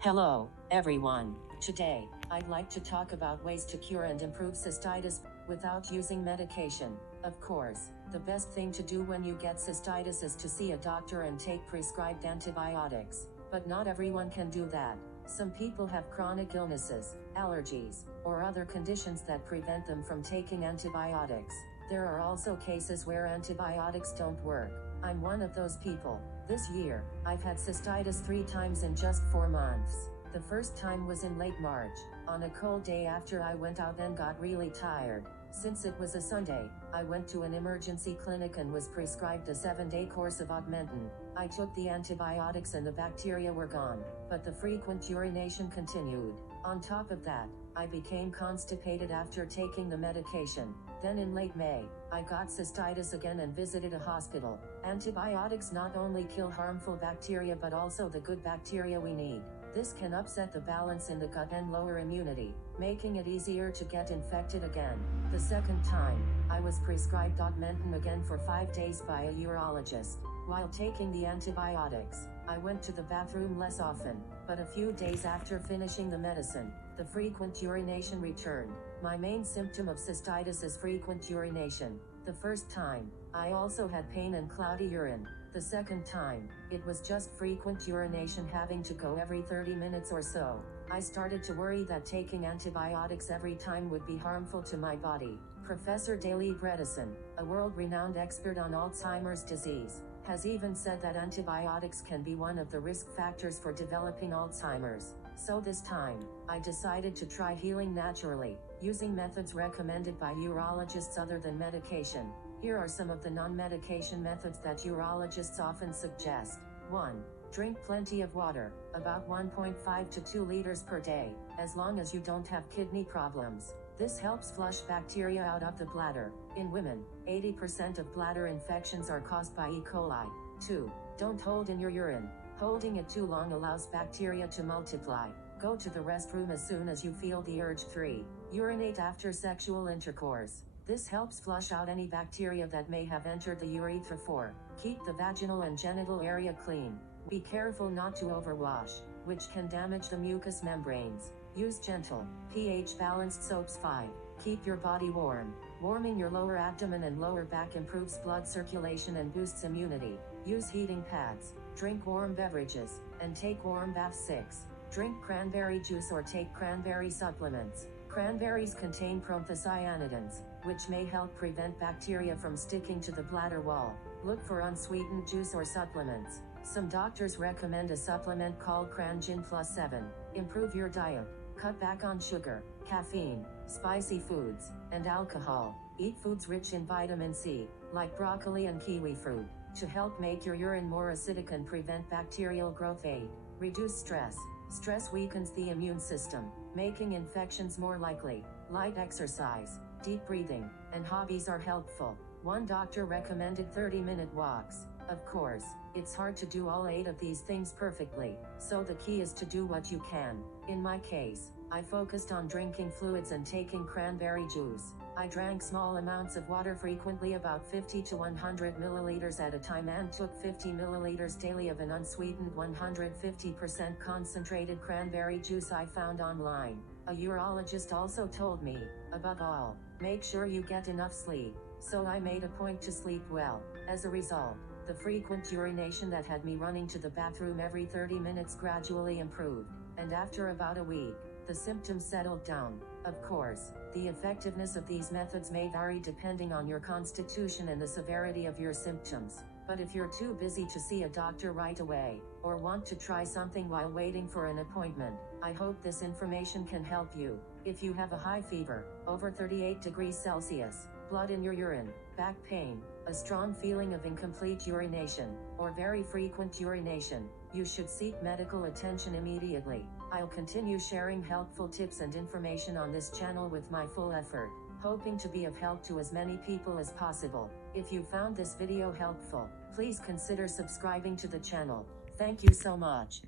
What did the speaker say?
Hello, everyone. Today, I'd like to talk about ways to cure and improve cystitis without using medication. Of course, the best thing to do when you get cystitis is to see a doctor and take prescribed antibiotics. But not everyone can do that. Some people have chronic illnesses, allergies, or other conditions that prevent them from taking antibiotics. There are also cases where antibiotics don't work. I'm one of those people. This year, I've had cystitis 3 times in just 4 months. The first time was in late March, on a cold day after I went out and got really tired. Since it was a Sunday, I went to an emergency clinic and was prescribed a 7-day course of Augmentin. I took the antibiotics and the bacteria were gone, but the frequent urination continued. On top of that, I became constipated after taking the medication. Then in late May, I got cystitis again and visited a hospital. Antibiotics not only kill harmful bacteria but also the good bacteria we need. This can upset the balance in the gut and lower immunity, making it easier to get infected again. The second time, I was prescribed Augmentin again for 5 days by a urologist. While taking the antibiotics, I went to the bathroom less often, but a few days after finishing the medicine, the frequent urination returned. My main symptom of cystitis is frequent urination. The first time, I also had pain and cloudy urine. The second time, it was just frequent urination having to go every 30 minutes or so. I started to worry that taking antibiotics every time would be harmful to my body. Professor Daley Bredesen, a world-renowned expert on Alzheimer's disease, has even said that antibiotics can be one of the risk factors for developing Alzheimer's. So this time, I decided to try healing naturally, using methods recommended by urologists other than medication. Here are some of the non-medication methods that urologists often suggest. 1. Drink plenty of water, about 1.5 to 2 liters per day, as long as you don't have kidney problems. This helps flush bacteria out of the bladder. In women, 80% of bladder infections are caused by E. coli. 2. Don't hold in your urine. Holding it too long allows bacteria to multiply. Go to the restroom as soon as you feel the urge. 3. Urinate after sexual intercourse. This helps flush out any bacteria that may have entered the urethra. 4. Keep the vaginal and genital area clean. Be careful not to overwash, which can damage the mucous membranes. Use gentle, pH-balanced soaps. 5. Keep your body warm. Warming your lower abdomen and lower back improves blood circulation and boosts immunity. Use heating pads. Drink warm beverages, and take warm baths. 6. Drink cranberry juice or take cranberry supplements. Cranberries contain proanthocyanidins, which may help prevent bacteria from sticking to the bladder wall. Look for unsweetened juice or supplements. Some doctors recommend a supplement called Crangin Plus 7. Improve your diet. Cut back on sugar, caffeine, spicy foods, and alcohol. Eat foods rich in vitamin C, like broccoli and kiwi fruit, to help make your urine more acidic and prevent bacterial growth. 8. Reduce stress. Stress weakens the immune system, making infections more likely. Light exercise, deep breathing, and hobbies are helpful. One doctor recommended 30-minute walks. Of course, it's hard to do all 8 of these things perfectly, so the key is to do what you can. In my case, I focused on drinking fluids and taking cranberry juice. I drank small amounts of water frequently, about 50 to 100 milliliters at a time, and took 50 milliliters daily of an unsweetened 150% concentrated cranberry juice I found online. A urologist also told me, above all, make sure you get enough sleep. So I made a point to sleep well. As a result, the frequent urination that had me running to the bathroom every 30 minutes gradually improved, and after about a week, the symptoms settled down. Of course, the effectiveness of these methods may vary depending on your constitution and the severity of your symptoms. But if you're too busy to see a doctor right away, or want to try something while waiting for an appointment, I hope this information can help you. If you have a high fever, over 38 degrees Celsius, blood in your urine, back pain, a strong feeling of incomplete urination, or very frequent urination, you should seek medical attention immediately. I'll continue sharing helpful tips and information on this channel with my full effort, hoping to be of help to as many people as possible. If you found this video helpful, please consider subscribing to the channel. Thank you so much.